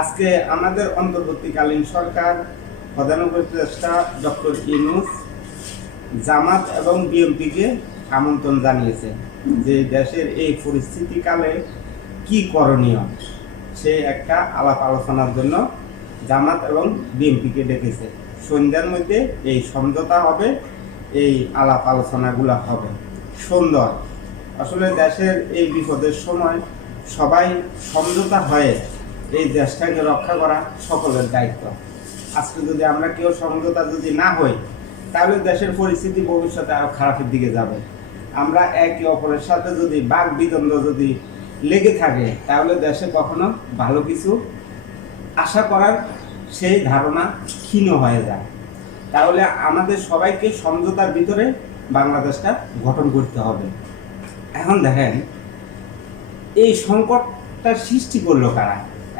আজকে আমাদের অন্তর্বর্তীকালীন সরকার প্রধান উপদেষ্টা ডক্টর ইউনুস জামাত এবং বিএনপিকে আমন্ত্রণ জানিয়েছে যে দেশের এই পরিস্থিতিকালে কি করণীয়, সে একটা আলাপ আলোচনার জন্য জামাত এবং বিএনপিকে ডেকেছে। সন্ধ্যার মধ্যে এই সমঝোতা হবে, এই আলাপ আলোচনাগুলো হবে। সুন্দর। আসলে দেশের এই বিপদের সময় সবাই সমঝোতা হয়ে এই দেশটাকে রক্ষা করা সকলের দায়িত্ব। আজকে যদি আমরা কেউ সমঝোতা যদি না হই, তাহলে দেশের পরিস্থিতি ভবিষ্যতে আরও খারাপের দিকে যাবে। আমরা একে অপরের সাথে যদি বাক বিদ্বন্দ্ব যদি লেগে থাকে, তাহলে দেশে কখনো ভালো কিছু আশা করার সেই ধারণা ক্ষীণ হয়ে যায়। তাহলে আমাদের সবাইকে সমঝোতার ভিতরে বাংলাদেশটা গঠন করতে হবে। এখন দেখেন, এই সংকটটা সৃষ্টি করল কারা?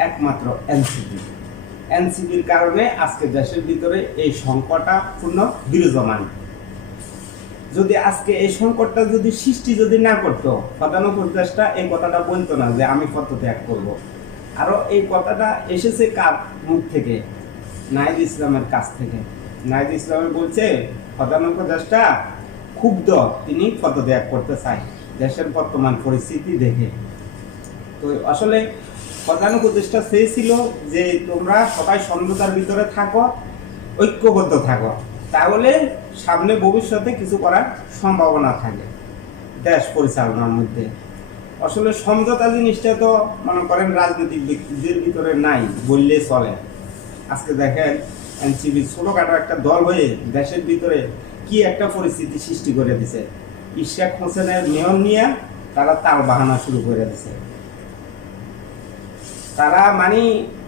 একমাত্র এনসিপি। এনসিপির কারণে আজকে দেশের ভিতরে এই সংকটাপূর্ণ বিরাজমান। যদি আজকে এই সংকটটা যদি সৃষ্টি যদি না করতো, প্রধান উপদেষ্টা এই কথাটা বলতো না যে আমি কত ত্যাগ করব। আরও এই কথাটা এসেছে কার মুখ থেকে? নাইদ ইসলামের কাছ থেকে। নাইদ ইসলামের বলছে, প্রধান উপদেষ্টা, ক্ষুব্ধ তিনি পদত্যাগ করতে চায়। দেশের বর্তমান পরিস্থিতি দেখে। তো আসলে প্রধান উপদেষ্টা চেয়েছিল যে তোমরা সবাই সমঝোতার ভিতরে থাকো, ঐক্যবদ্ধ থাকো। তাহলে সামনে ভবিষ্যতে কিছু করার সম্ভাবনা থাকে দেশ পরিচালনার মধ্যে। আসলে সমঝোতা জিনিসটা তো, মনে করেন, রাজনৈতিক ব্যক্তিদের ভিতরে নাই বললে চলে। আজকে দেখেন এনসিবি ছোটখাটো একটা দল হয়ে দেশের ভিতরে কি একটা পরিস্থিতি সৃষ্টি করে দিছে। ইশাক হোসেনের নিয়ম নিয়ে তারা তাল বাহানা শুরু করে দিছে। তারা মানে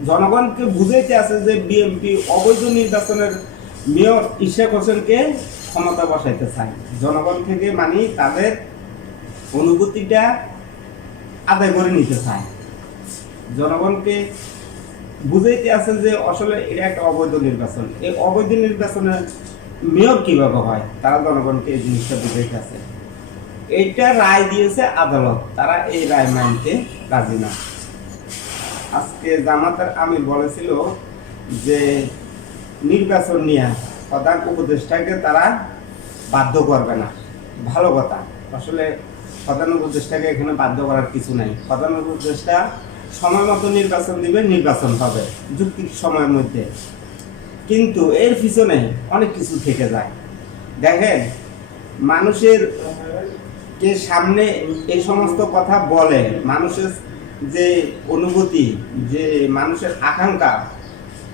জনগণকে বুঝাইতে আছে যে বিএনপি অবৈধ নির্বাচনের মেয়র ইশাক হোসেনকে ক্ষমতা বসাইতে চায়। জনগণ থেকে মানে তাদের অনুভূতিটা আদায় করে নিতে চায়। জনগণকে বুঝাইতে আছে যে আসলে এটা একটা অবৈধ নির্বাচন। এই অবৈধ নির্বাচনের মেয়র কীভাবে হয়? তারা জনগণকে এই জিনিসটা বুঝাইতে আছে। এইটা রায় দিয়েছে আদালত। তারা এই রায় মানতে রাজি না। আজকে জামাতের আমির বলেছিল যে নির্বাচন নিয়ে প্রধান উপদেষ্টাকে তারা বাধ্য করবে না। ভালো কথা। আসলে প্রধান উপদেষ্টাকে এখানে বাধ্য করার কিছু নাই। প্রধান উপদেষ্টা সময় মতো নির্বাচন দিবে, নির্বাচন হবে যুক্তির সময়ের মধ্যে। কিন্তু এর পিছনে অনেক কিছু থেকে যায়। দেখেন, মানুষের কে সামনে এই সমস্ত কথা বলে, মানুষের যে অনুভূতি, যে মানুষের আকাঙ্ক্ষা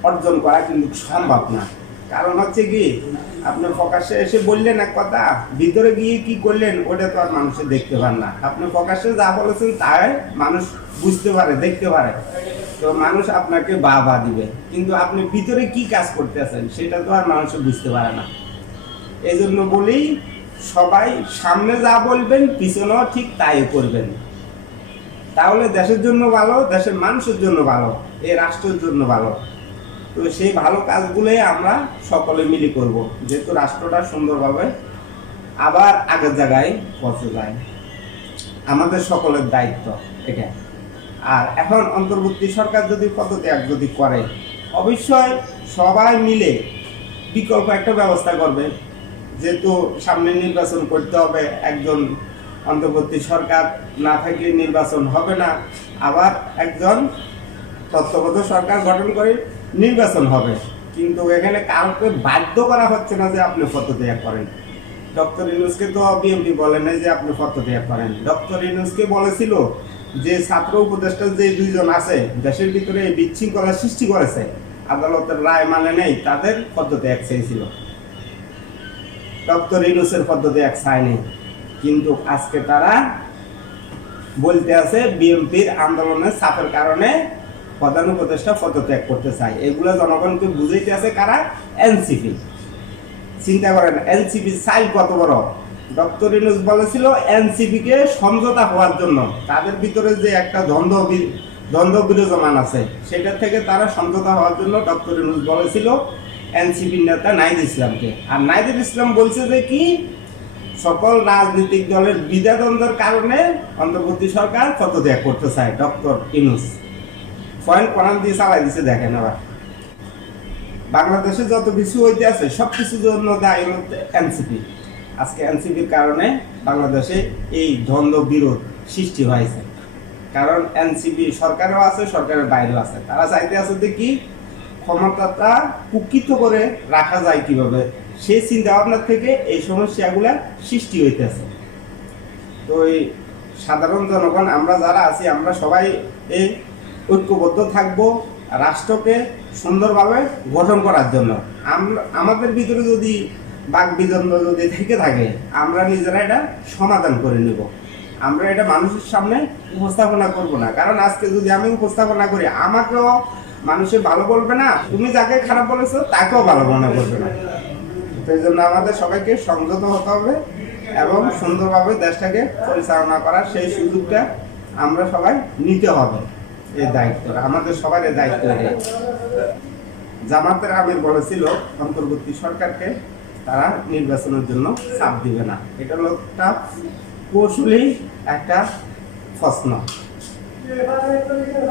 অর্জন করা কিন্তু সম্ভব না। কারণ হচ্ছে কি, আপনি প্রকাশ্যে এসে বললেন এক কথা, ভিতরে গিয়ে কি করলেন ওটা তো আর মানুষে দেখতে পান না। আপনি প্রকাশ্যে যা বলেছেন তাই মানুষ বুঝতে পারে, দেখতে পারে। তো মানুষ আপনাকে বা বা দিবে। কিন্তু আপনি ভিতরে কি কাজ করতেছেন সেটা তো আর মানুষে বুঝতে পারে না। এই জন্য বলি, সবাই সামনে যা বলবেন, পিছনেও ঠিক তাই করবেন। তাহলে দেশের জন্য ভালো, দেশের মানুষের জন্য ভালো এই রাষ্ট্রের জন্য ভালো। তো সেই ভালো কাজগুলোই আমরা সকলে মিলে করব, যেহেতু রাষ্ট্রটা সুন্দরভাবে আবার আগের জায়গায় পৌঁছে যায়। আমাদের সকলের দায়িত্ব এটা। আর এখন অন্তর্বর্তী সরকার যদি পদত্যাগ যদি করে, অবশ্যই সবাই মিলে বিকল্প একটা ব্যবস্থা করবে। যেহেতু সামনে নির্বাচন করতে হবে একজন অন্তর্বর্তী সরকার না থাকলে নির্বাচন হবে না। আবার একজন তত্ত্বাবধায়ক সরকার গঠন করে নির্বাচন হবে। কিন্তু এখানে কাউকে বাধ্য করা হচ্ছে না যে আপনি পদত্যাগ করেন। ডক্টর ইউনুসকে তো বিএনপি বলে নাই যে আপনি পদত্যাগ করেন। ডক্টর ইউনুসকে বলেছিল যে ছাত্র উপদেষ্টা যে দুইজন আছে, দেশের ভিতরে বিশৃঙ্খলা সৃষ্টি করেছে, আদালতের রায় মানে নেই, তাদের পদ্ধতি এক চেয়েছিল ডক্টর ইউনুসের পদ্ধতি এক চায়নি। কিন্তু আজকে তারা বলতে আছে বিএনপির আন্দোলনের চাপের কারণে প্রধান উপদেষ্টা পদত্যাগ করতে চায়। এগুলো জনগণকে বুঝাইতে আছে কারা? এনসিপি। চিন্তা করেন, এনসিপি চাইল কত বড়? ডক্টর ইনুস বলেছিল এনসিপি কে সমঝোতা হওয়ার জন্য। তাদের ভিতরে যে একটা দ্বন্দ্ব দ্বন্দ্ব বিরাজমান আছে সেটা থেকে তারা সমঝোতা হওয়ার জন্য ডক্টর ইনুস বলেছিল, এনসিপির নেতা নাইদ ইসলামকে। আর নাইদুল ইসলাম বলছে যে কি? সকল রাজনৈতিক দলের বিদ্যাদ্বন্দ্বের কারণে অন্তর্বর্তী সরকার পদত্যাগ করতে চায় ডক্টর ইনুস। ফয়েল কোরআন দিয়ে চালাই দিছে, দেখেন আবার। বাংলাদেশে যত কিছু হইতে আছে, সব কিছুর জন্য দায়ী এনসিপি। আজকে এনসিপির কারণে বাংলাদেশে এই দ্বন্দ্ব বিরোধ সৃষ্টি হয়েছে। কারণ এনসিপি সরকারও আছে, সরকারের বাইরেও আছে। তারা চাইতে আছে যে কি, ক্ষমতাটা কুক্ষিত করে রাখা যায় কীভাবে? সেই চিন্তা ভাবনা থেকে এই সমস্যাগুলা সৃষ্টি হইতেছে। তো এই সাধারণ জনগণ, আমরা যারা আছি, আমরা সবাই এই ঐক্যবদ্ধ থাকব রাষ্ট্রকে সুন্দরভাবে গঠন করার জন্য। আমরা, আমাদের ভিতরে যদি বাক বিদ্বন্দ্ব যদি থেকে থাকে, আমরা নিজেরা এটা সমাধান করে নেব। আমরা এটা মানুষের সামনে উপস্থাপনা করব না। কারণ আজকে যদি আমি উপস্থাপনা করি, আমাকেও মানুষে ভালো বলবে না, তুমি যাকে খারাপ বলেছ, তাকেও ভালো মনে করবে না। এই জন্য আমাদের সবাইকে সংযত হতে হবে এবং সুন্দরভাবে দেশটাকে পরিচালনা করার সেই সুযোগটা আমরা সবাই নিতে হবে এই দায়িত্ব আমাদের সবার এই দায়িত্ব। জামাতের আমির বলেছিল, অন্তর্বর্তী সরকারকে তারা নির্বাচনের জন্য চাপ দিবে না এটা হলো একটা কৌশলী একটা প্রশ্ন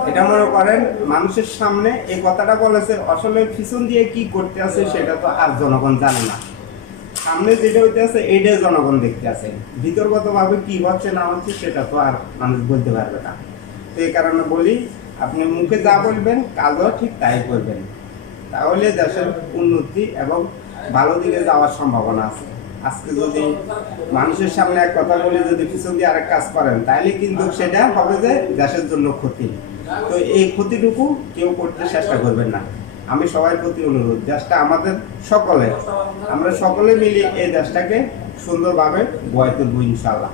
এটা মনে করেন, মানুষের সামনে এই কথাটা বলেছে, আসলে পিছন দিয়ে কি করতে আছে সেটা তো আর জনগণ জানে না। সামনে যেটা হইতে আছে এইটাই জনগণ দেখতে আছে। ভিতরগত ভাবে কি হচ্ছে, না হচ্ছে, সেটা তো আর মানুষ বলতে পারবে না। তো এই কারণে বলি, আপনি মুখে যা বলবেন, কাজও ঠিক তাই করবেন। তাহলে দেশের উন্নতি এবং ভালো দিকে যাওয়ার সম্ভাবনা আছে। আজকে যদি মানুষের সামনে এক কথা বলে, যদি পিছন দিয়ে আরেক কাজ করেন তাহলে কিন্তু সেটা হবে যে দেশের জন্য ক্ষতি। তো এই ক্ষতিটুকু কেউ করতে চেষ্টা করবেন না। আমি সবার প্রতি অনুরোধ, দেশটা আমাদের সকলে আমরা সকলে মিলে এই দেশটাকে সুন্দরভাবে গড়ে তুলবো ইনশাল্লাহ